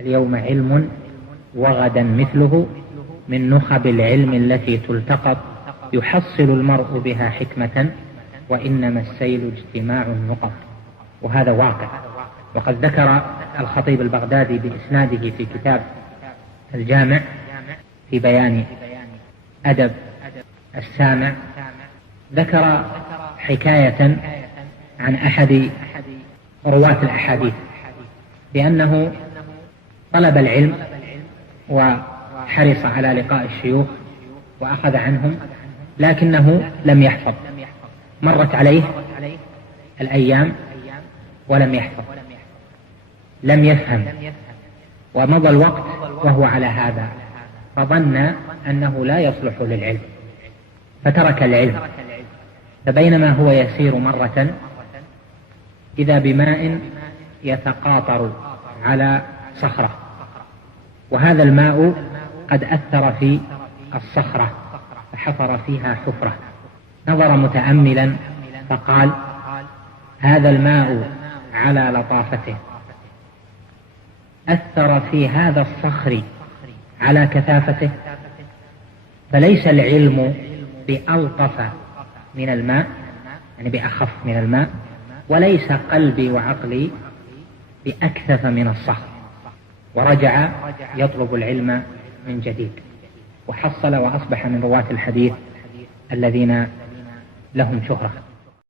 اليوم علم وغدا مثله، من نخب العلم التي تلتقط، يحصل المرء بها حكمة، وإنما السيل اجتماع النقط. وهذا واقع. وقد ذكر الخطيب البغدادي بإسناده في كتاب الجامع في بيان أدب السامع، ذكر حكاية عن أحد رواة الأحاديث بأنه طلب العلم وحرص على لقاء الشيوخ وأخذ عنهم، لكنه لم يحفظ. مرت عليه الأيام ولم يحفظ، لم يفهم، ومضى الوقت وهو على هذا، فظن أنه لا يصلح للعلم فترك العلم. فبينما هو يسير مرة إذا بماء يتقاطر على صخرة، وهذا الماء قد أثر في الصخرة فحفر فيها حفرة. نظر متأملا فقال: هذا الماء على لطافته أثر في هذا الصخر على كثافته، فليس العلم بألطف من الماء، يعني بأخف من الماء، وليس قلبي وعقلي بأكثف من الصخر. ورجع يطلب العلم من جديد، وحصل وأصبح من رواة الحديث الذين لهم شهرة.